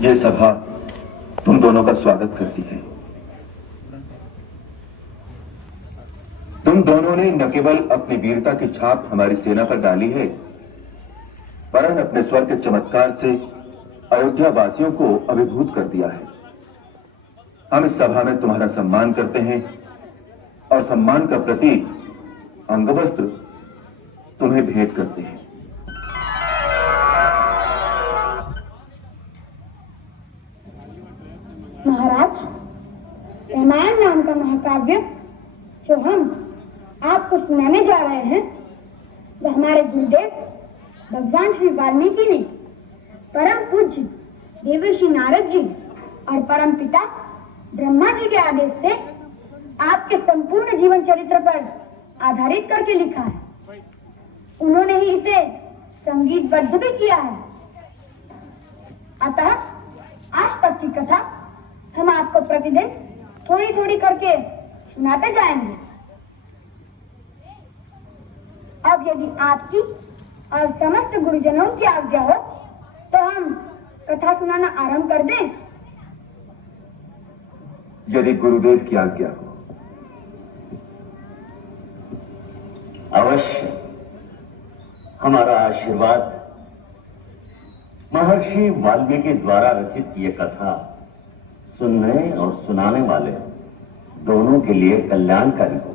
ये सभा तुम दोनों का स्वागत करती है। तुम दोनों ने न केवल अपनी वीरता की छाप हमारी सेना पर डाली है, वरन अपने स्वर के चमत्कार से अयोध्या वासियों को अभिभूत कर दिया है। हम इस सभा में तुम्हारा सम्मान करते हैं और सम्मान का प्रतीक अंगवस्त्र तुम्हें भेंट करते हैं। महाराज, रामायण नाम का महाकाव्य जो हम आपको सुनाने जा रहे हैं, वह हमारे गुरुदेव भगवान श्री वाल्मीकि ने परम पूज्य देवर्षि नारद जी और परम पिता ब्रह्मा जी के आदेश से आपके संपूर्ण जीवन चरित्र पर आधारित करके लिखा है। उन्होंने ही इसे संगीतबद्ध भी किया है। अतः आज तक की कथा हम आपको प्रतिदिन थोड़ी थोड़ी करके सुनाते जाएंगे। अब यदि आपकी और समस्त गुरुजनों की आज्ञा हो तो हम कथा सुनाना आरंभ कर दें। यदि गुरुदेव की आज्ञा हो। अवश्य। हमारा आशीर्वाद। महर्षि वाल्मीकि द्वारा रचित ये कथा सुनने और सुनाने वाले दोनों के लिए कल्याणकारी हो।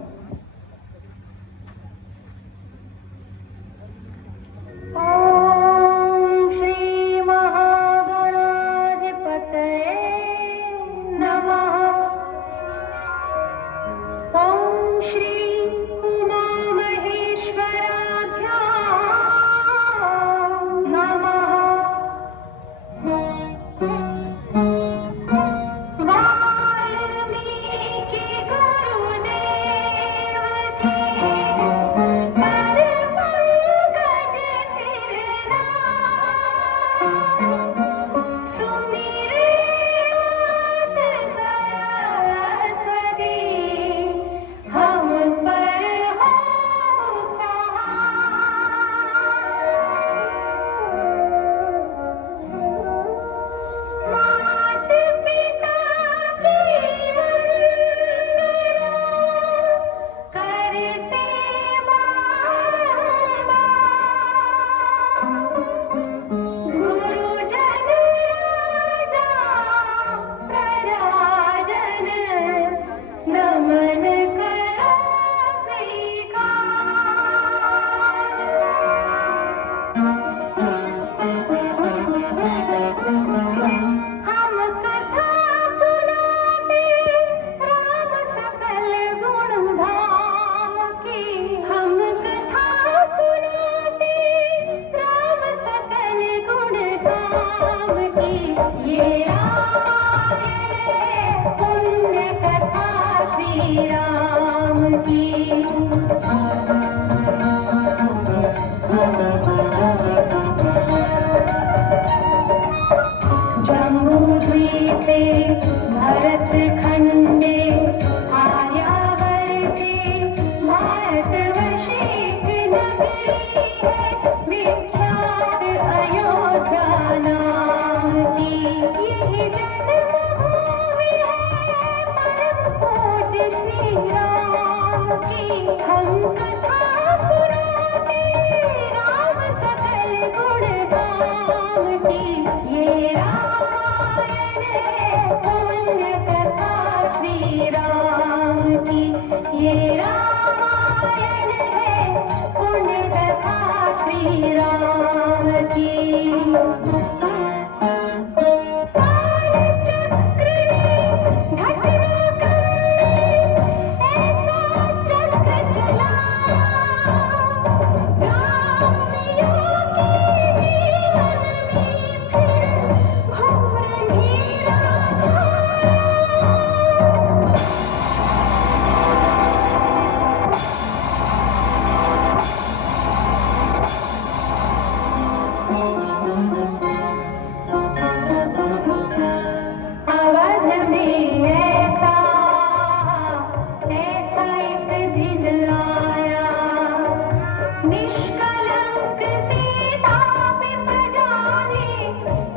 निष्कलंक सीता पे प्रजा ने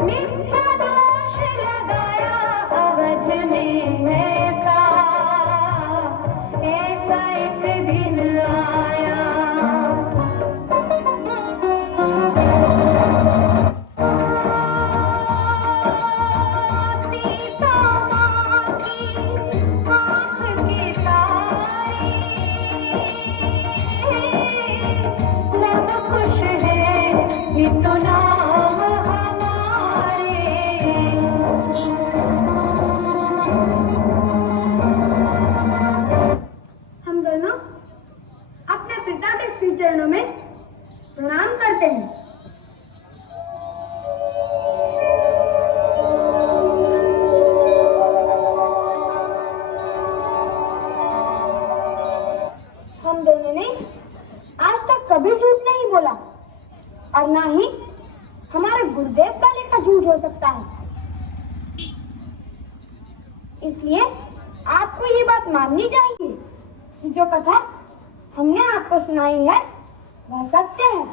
मिथ्या दोष तो नाम हमारे। हम दोनों अपने पिता के श्री चरणों में प्रणाम करते हैं। हम दोनों ने आज तक कभी झूठ नहीं बोला और ना ही हमारे गुरुदेव का लिखा झूठ हो सकता है। इसलिए आपको ये बात माननी चाहिए कि जो कथा हमने आपको सुनाई है वह सत्य है।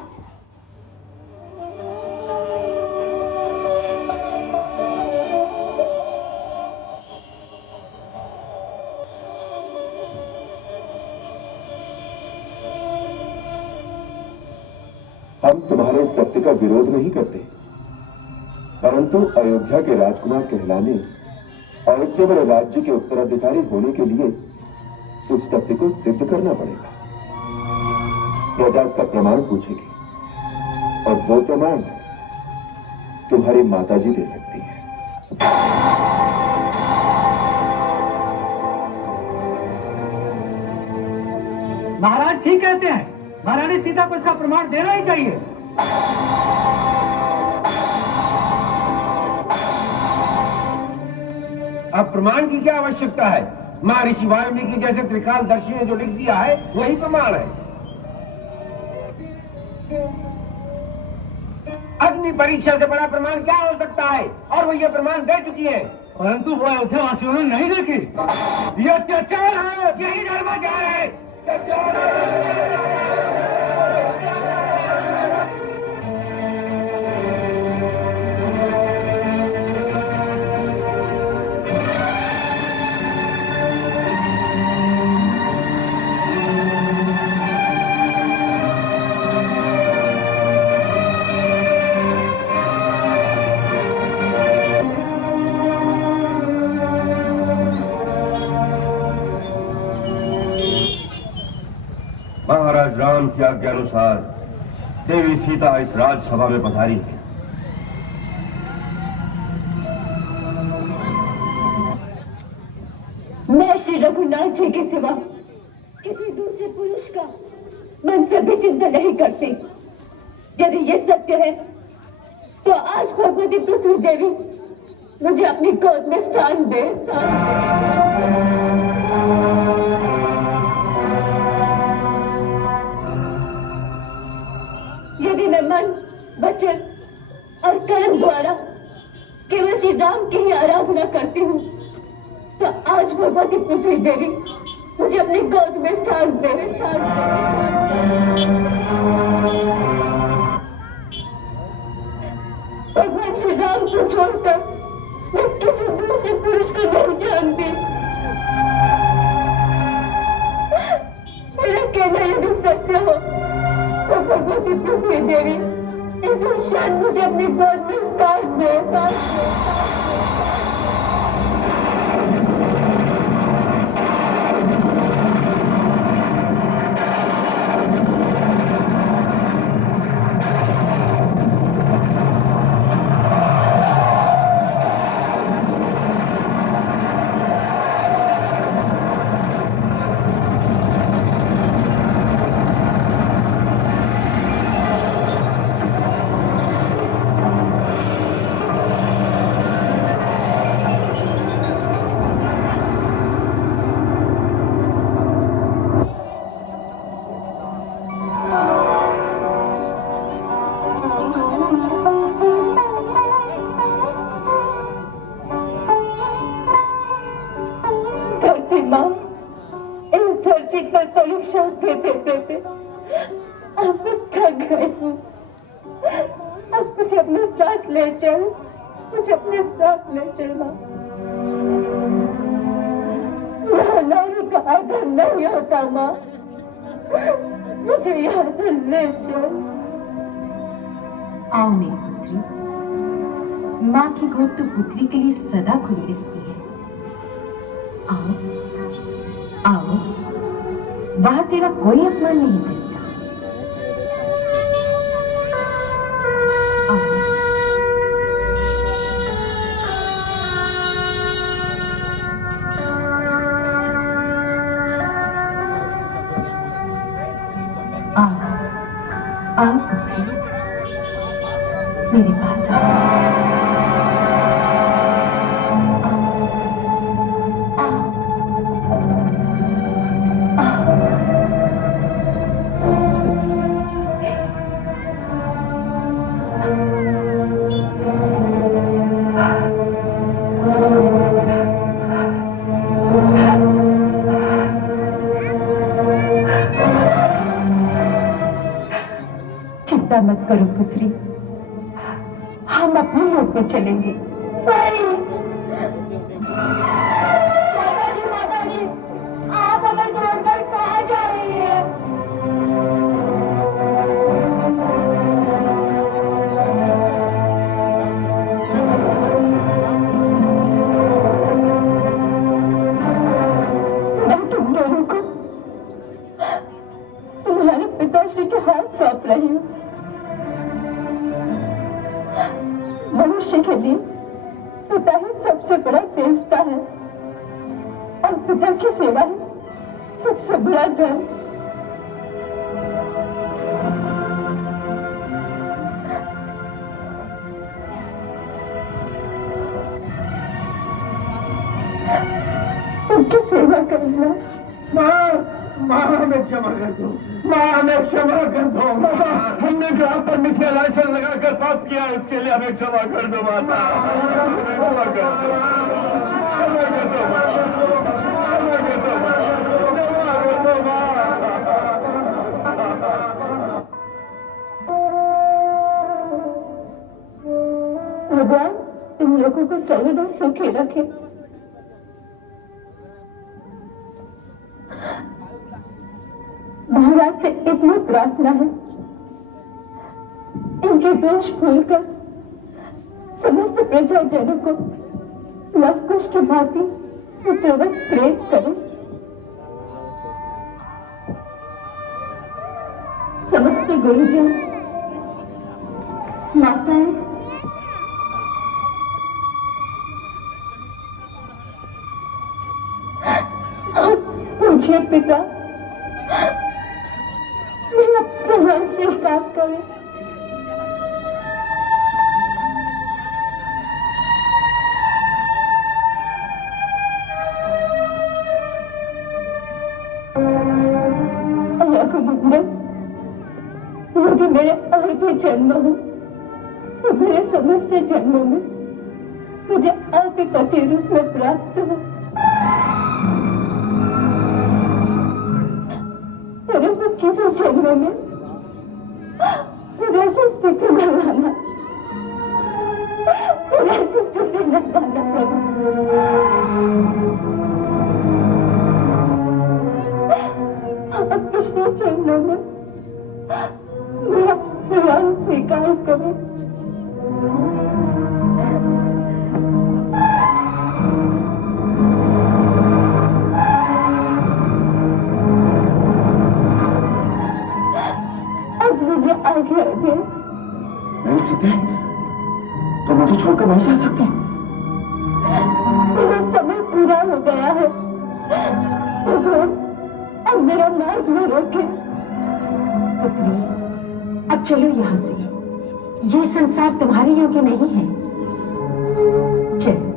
हम तुम्हारे सत्य का विरोध नहीं करते, परंतु अयोध्या के राजकुमार कहलाने और केवल राज्य के उत्तराधिकारी होने के लिए उस सत्य को सिद्ध करना पड़ेगा। प्रजा इसका प्रमाण पूछेगी और वो प्रमाण तुम्हारी माताजी दे सकती है। महाराज ठीक कहते हैं, महारानी सीता को इसका प्रमाण देना ही चाहिए। अब प्रमाण की क्या आवश्यकता है? महर्षि वाल्मीकि जैसे त्रिकालदर्शी ने जो लिख दिया है वही प्रमाण है। अग्नि परीक्षा से बड़ा प्रमाण क्या हो सकता है? और वो ये प्रमाण दे चुकी है। परंतु वो अयोध्या वासियों ने नहीं देखी। ये अत्याचार है, यही धर्माचार है। महाराज राम की आज्ञा अनुसार देवी सीता इस राजसभा में पधारी है। मैं श्री रघुनाथ जी के सिवा किसी दूसरे पुरुष का मन से भी चिंता नहीं करती। यदि ये सत्य है तो आज भगवती पृथ्वी देवी मुझे अपनी गोद में स्थान दे। यदि मैं मन, वचन और कर्म द्वारा केवल श्री राम की ही आराधना करती हूँ तो आज भगवती पृथ्वी देवी मुझे अपनी गोद में स्थान दे। भगवान श्री राम को छोड़कर मैं किसी दूसरे पुरुष को नहीं जानती। मेरा कहना यदि सत्य हो तो भगवती पृथ्वी देवी इस क्षण मुझे अपनी गोद में स्थान दे। अब थक गई हूँ। अब मुझे अपने साथ ले चल, मुझे अपने साथ ले चलना। नारी का आदर नहीं होता माँ, मुझे यहाँ से ले चल। आओ मेरी पुत्री, माँ की गोद तो पुत्री के लिए सदा खुली रहती है। आओ आओ, वहां तेरा कोई अपमान नहीं करता। आओ पुत्री, मेरे पास आओ। चिंता मत करो पुत्री, हम अपने लोक में चलेंगे। माता जी, आप हमें छोड़कर कहाँ जा रही है? मैं तुम दोनों को तुम्हारे पिताश्री के हाथ सौंप रही हूँ। मनुष्य के लिए पिता ही सबसे बड़ा देवता है और पिता की सेवा ही सबसे बड़ा धर्म। उनकी सेवा करना। माँ हमें क्षमा कर दो, माँ हमें क्षमा कर दो। हमने जो आप पर मिथ्या लांछन लगाकर पाप किया है, उसके लिए हमें क्षमा कर दो माता। क्षमा कर दो, क्षमा कर दो माँ, क्षमा कर दो माँ, क्षमा कर दो माँ। भगवान तुम लोगों को सर्वदा सुखी रखे। महाराज से इतनी प्रार्थना है, इनके दोष भूलकर समस्त प्रजाजनों को लवकुश की भांति पुत्रवत प्रेम करें। समस्त गुरुजन, माताएं, पूज्य पिता मेरा प्रणाम स्वीकार करें। यदि मेरे और भी जन्म हो तो मेरे समस्त जन्मों में मुझे आपके पति रूप में प्राप्त हो। परंतु किसी जन्म में ऐसी स्थिति न लाना, ऐसी स्थिति न लाना प्रभु। आप पिछले जन्मों में मेरा प्रणाम स्वीकार करें। मुझे आज्ञा दे। नहीं सीते, तो मुझे छोड़कर नहीं जा सकती। मेरा समय पूरा हो गया है, अब मेरा मार्ग न रोके। पुत्री, अब चलो यहाँ से, ये संसार तुम्हारे योग्य नहीं है। चलो।